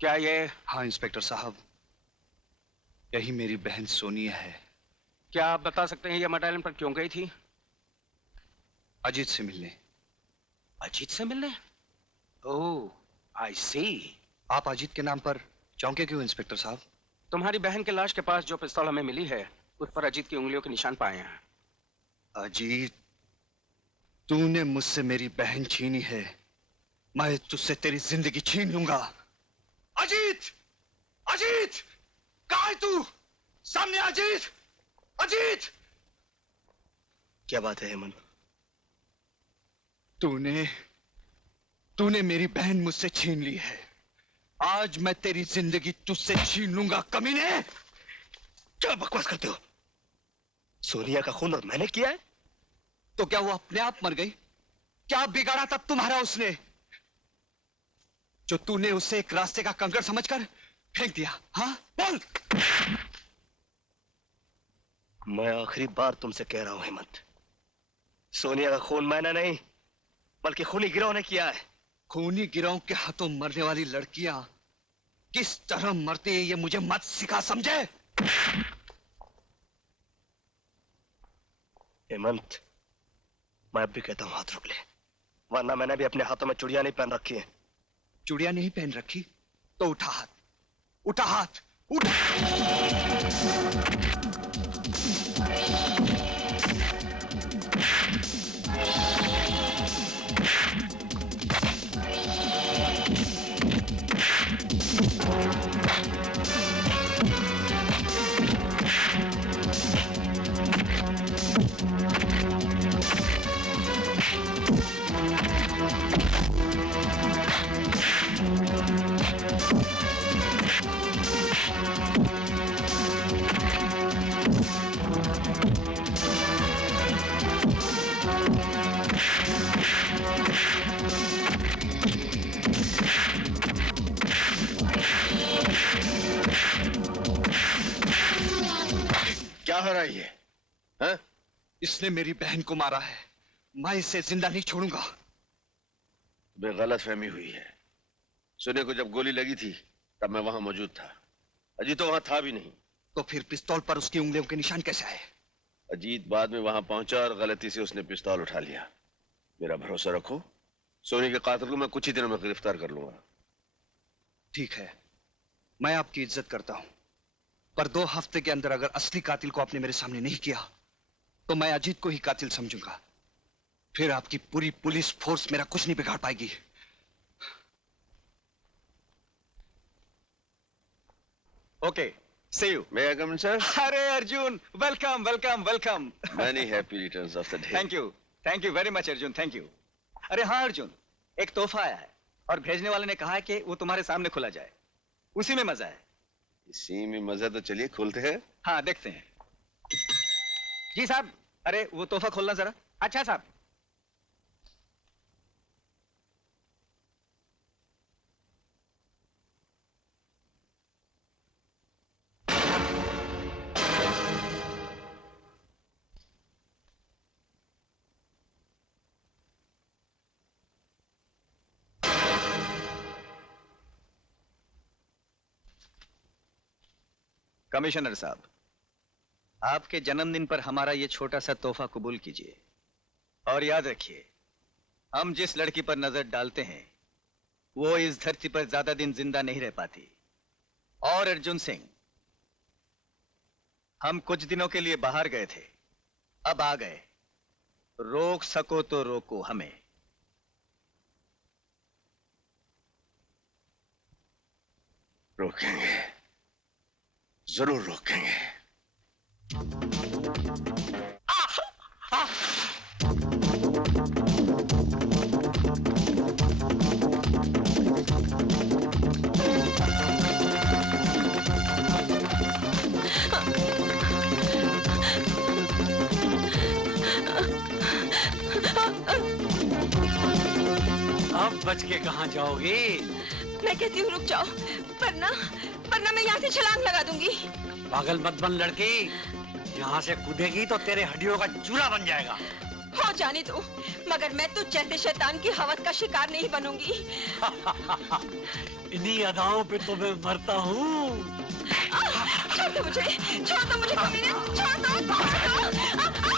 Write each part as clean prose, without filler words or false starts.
क्या ये? हाँ इंस्पेक्टर साहब, यही मेरी बहन सोनिया है। क्या आप बता सकते हैं ये मट आइलैंड पर क्यों गई थी? अजीत से मिलने। अजीत से मिलने? ओह, आई सी। आप अजीत के नाम पर चौंके क्यों इंस्पेक्टर साहब? तुम्हारी बहन के लाश के पास जो पिस्तौल हमें मिली है उस पर अजीत की उंगलियों के निशान पाए हैं। अजीत, तूने मुझसे मेरी बहन छीनी है, मैं तुझसे तेरी जिंदगी छीन लूंगा। अजीत! अजीत! कहाँ है तू? सामने अजीत! अजीत! क्या बात है हेमंत? तूने मेरी बहन मुझसे छीन ली है। आज मैं तेरी जिंदगी तुझसे छीन लूंगा कमीने। क्या बकवास करते हो? सोनिया का खून और मैंने किया है? तो क्या वो अपने आप मर गई? क्या बिगाड़ा तब तुम्हारा उसने, जो तूने उसे एक रास्ते का कंकड़ समझकर फेंक दिया? हाँ बोल। मैं आखिरी बार तुमसे कह रहा हूं हेमंत, सोनिया का खून मैंने नहीं बल्कि खूनी गिरोह ने किया है। खूनी गिरोह के हाथों मरने वाली लड़कियां किस तरह मरती है ये मुझे मत सिखा, समझे? हेमंत, मैं अब भी कहता हूं हाथ रोक ले, वरना मैंने भी अपने हाथों में चूड़ियां नहीं पहन रखी है। चूड़ियां नहीं पहन रखी तो उठा हाथ, उठा हाथ, उठा। क्या हो रहा है ये? हाँ? इसने मेरी बहन को मारा है, मैं इसे जिंदा नहीं छोड़ूंगा। गलत फहमी हुई है। सोनिया को जब गोली लगी थी तब मैं वहां मौजूद था, अजीत तो वहां था भी नहीं। तो फिर पिस्तौल पर उसकी उंगलियों के निशान कैसे आए? अजीत बाद में वहां पहुंचा और गलती से उसने पिस्तौल उठा लिया। मेरा भरोसा रखो, सोनिया के कातिल को मैं कुछ ही दिनों में गिरफ्तार कर लूंगा। ठीक है, मैं आपकी इज्जत करता हूं, पर 2 हफ्ते के अंदर अगर असली कातिल को आपने मेरे सामने नहीं किया तो मैं अजीत को ही कातिल समझूंगा। फिर आपकी पूरी पुलिस फोर्स मेरा कुछ नहीं बिगाड़ पाएगी। Okay, see you. May I come in sir? अरे Arjun, welcome welcome welcome. Many happy returns of the day. Thank you very much Arjun, thank you. अरे हाँ अर्जुन, एक तोहफा आया है और भेजने वाले ने कहा है कि वो तुम्हारे सामने खुला जाए, उसी में मजा है। इसी में मजा, तो चलिए खोलते हैं। हाँ देखते हैं। जी साहब, अरे वो तोहफा खोलना जरा। अच्छा साहब। कमिश्नर साहब, आपके जन्मदिन पर हमारा ये छोटा सा तोहफा कबूल कीजिए और याद रखिए, हम जिस लड़की पर नजर डालते हैं वो इस धरती पर ज्यादा दिन जिंदा नहीं रह पाती। और अर्जुन सिंह, हम कुछ दिनों के लिए बाहर गए थे, अब आ गए, रोक सको तो रोको हमें। रोकेंगे, जरूर रोकेंगे। अब बच के कहाँ जाओगी? मैं कहती हूँ रुक जाओ, वरना मैं यहाँ से छलांग लगा दूंगी। पागल मत बन लड़की, यहाँ से कूदेगी तो तेरे हड्डियों का चूरा बन जाएगा। हो जाने दो, मगर मैं तुझ जैसे शैतान की हवस का शिकार नहीं बनूंगी। इन्हीं अदाओं पे तो मैं मरता हूँ। छोड़ दो मुझे, छोड़ दो मुझे कमीने, छोड़ दो, छोड़ दो।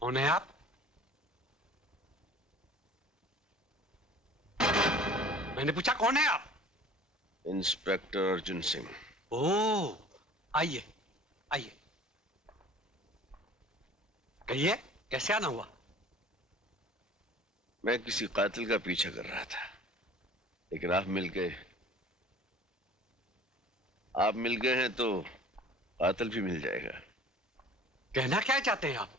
कौन है आप? मैंने पूछा कौन है आप? इंस्पेक्टर अर्जुन सिंह। ओह, आइए आइए। कहिए, कैसे आना हुआ? मैं किसी कातिल का पीछा कर रहा था, लेकिन आप मिल गए। आप मिल गए हैं तो कातिल भी मिल जाएगा। कहना क्या चाहते हैं आप?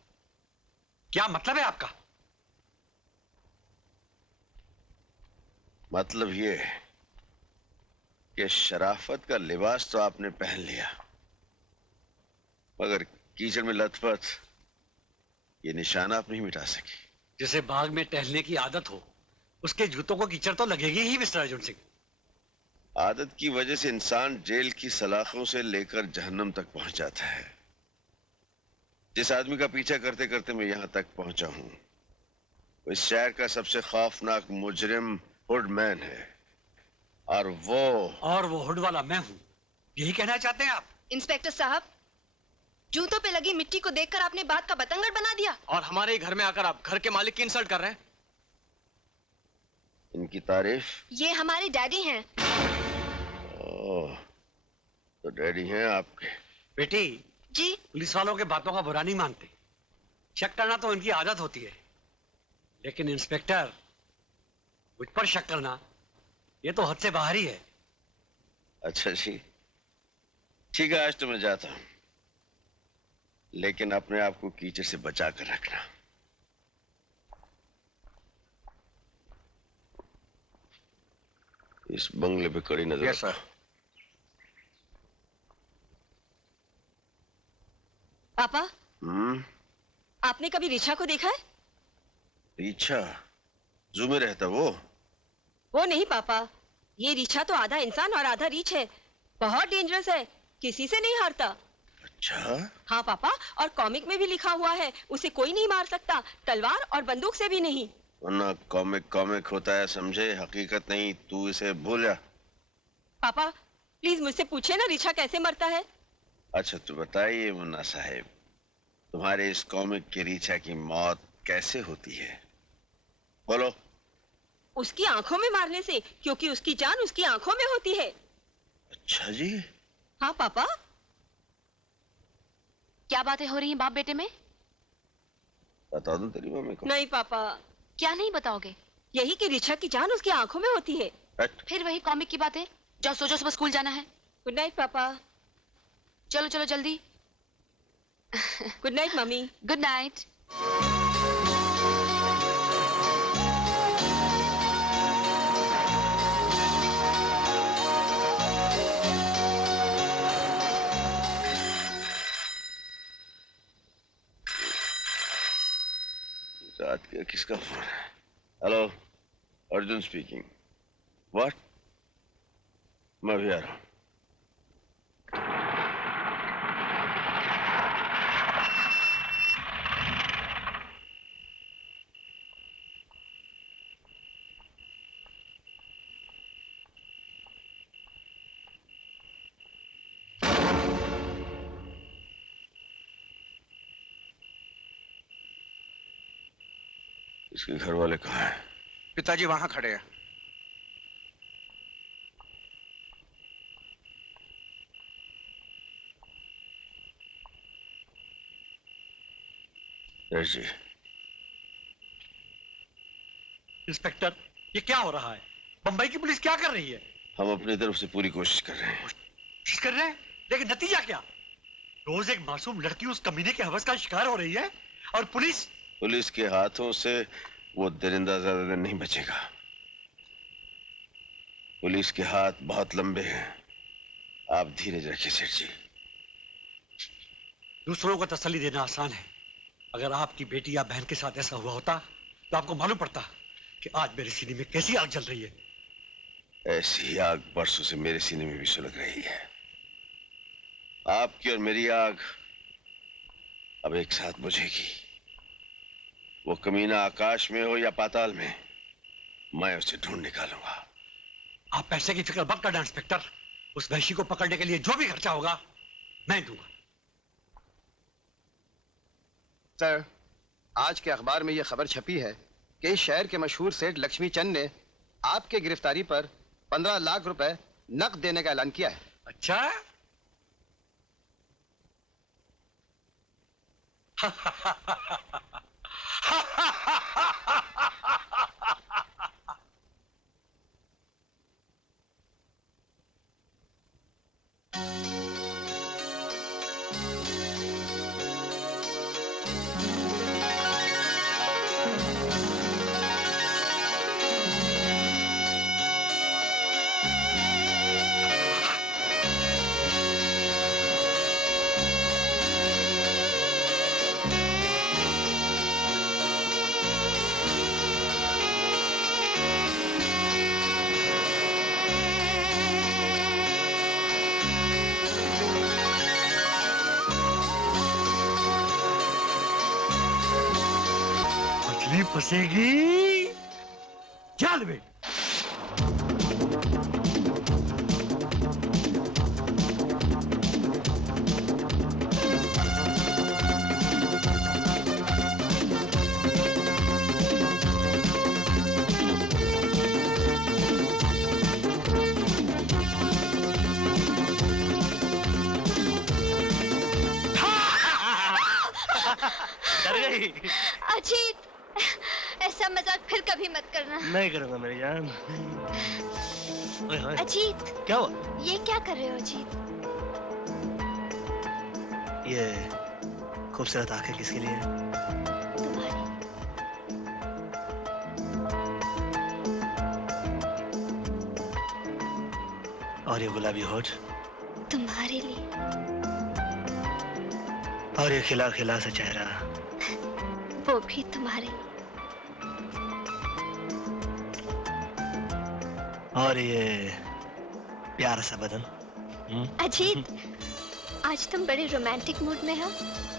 क्या मतलब है आपका? मतलब ये है कि शराफत का लिबास तो आपने पहन लिया, मगर कीचड़ में लथपथ ये निशान आप नहीं मिटा सकी। जिसे बाग में टहलने की आदत हो, उसके जूतों को कीचड़ तो लगेगी ही, मिस्टर अर्जुन सिंह। आदत की वजह से इंसान जेल की सलाखों से लेकर जहन्नम तक पहुंच जाता है। जिस आदमी का पीछा करते करते मैं यहां तक पहुंचा हूं, वो इस शहर का सबसे खौफनाक मुजरिम हुडमैन है, और वो हुड वाला मैं हूं, यही कहना चाहते हैं आप? इंस्पेक्टर साहब, जूतों पे लगी मिट्टी को देखकर आपने बात का बतंगड़ बना दिया और हमारे ही घर में आकर आप घर के मालिक की इंसल्ट कर रहे हैं। इनकी तारीफ? ये हमारे डैडी हैं। ओह, तो डैडी हैं आपके। बेटी जी। पुलिस वालों के बातों का बुरा नहीं मानते, शक करना तो इनकी आदत होती है, लेकिन इंस्पेक्टर मुझ पर शक करना ये तो हद से बाहर ही है। अच्छा जी, ठीक है, आज तो मैं जाता हूं, लेकिन अपने आप को कीचड़ से बचा कर रखना। इस बंगले पे कड़ी नजर। Yes sir. पापा, आपने कभी रिचा को देखा है? रिचा? जू में रहता वो नहीं पापा, ये रिचा तो आधा इंसान और आधा रीछ है। बहुत डेंजरस है, किसी से नहीं हारता। अच्छा। हाँ पापा, और कॉमिक में भी लिखा हुआ है उसे कोई नहीं मार सकता, तलवार और बंदूक से भी नहीं। वरना कॉमिक कॉमिक होता है, समझे, हकीकत नहीं। तू इसे भूल जा। पापा प्लीज मुझसे पूछे ना रिचा कैसे मरता है। अच्छा तो बताइए मुन्ना साहब, तुम्हारे इस कॉमिक की रिचा की मौत कैसे होती है? बोलो। उसकी आंखों में मारने से, क्योंकि उसकी जान उसकी आंखों में होती है। अच्छा जी। हाँ पापा। क्या बातें हो रही हैं बाप बेटे में? बता दूं तेरी मम्मी को? नहीं पापा। क्या नहीं बताओगे? यही कि रिचा की जान उसकी आंखों में होती है। फिर वही कॉमिक की बातें। जाओ सो जाओ, सुबह स्कूल जाना है। गुड नाइट पापा। चलो चलो जल्दी। Good night mummy. Good night. रात का किसका फोन है? Hello, Arjun speaking. व्हाट? मैं भी आ रहा हूं। इसके घर वाले कहाँ हैं? पिताजी वहां खड़े हैं। यश जी, इंस्पेक्टर, ये क्या हो रहा है? बंबई की पुलिस क्या कर रही है? हम अपनी तरफ से पूरी कोशिश कर रहे हैं। कोशिश कर रहे हैं, लेकिन नतीजा क्या? रोज एक मासूम लड़की उस कमीने के हवस का शिकार हो रही है और पुलिस के हाथों से वो दरिंदा ज्यादा दिन नहीं बचेगा। पुलिस के हाथ बहुत लंबे हैं। आप धीरज रखिए सेठ जी। दूसरों को तसल्ली देना आसान है। अगर आपकी बेटी या बहन के साथ ऐसा हुआ होता तो आपको मालूम पड़ता कि आज मेरे सीने में कैसी आग जल रही है। ऐसी ही आग बरसों से मेरे सीने में भी सुलग रही है। आपकी और मेरी आग अब एक साथ बुझेगी। वो कमीना आकाश में हो या पाताल में, मैं उसे ढूंढ निकालूंगा। आप पैसे की फिक्र मत करना इंस्पेक्टर। उस वहशी को पकड़ने के लिए जो भी खर्चा होगा मैं दूंगा। सर, आज के अखबार में यह खबर छपी है कि इस शहर के मशहूर सेठ लक्ष्मी चंद ने आपके गिरफ्तारी पर 15 लाख रुपए नकद देने का ऐलान किया है। अच्छा? मछली फंसेगी जाल में। अजीत, ऐसा मजाक फिर कभी मत करना। नहीं करूंगा मेरी जान। ओए होए, अजीत, क्या हुआ? ये क्या कर रहे हो अजीत? ये खूबसूरत आंखें किसके लिए है? तुम्हारी। और ये गुलाबी होठ तुम्हारे लिए। और ये खिला खिला सा चेहरा वो भी तुम्हारे लिए। और ये प्यारा सा बदन। अजीत, आज तुम बड़े रोमांटिक मूड में हो।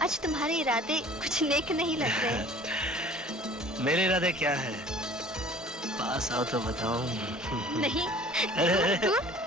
आज तुम्हारे इरादे कुछ नेक नहीं लग रहे। मेरे इरादे क्या है? पास आओ तो बताऊं। नहीं, अरे, दूर, दूर।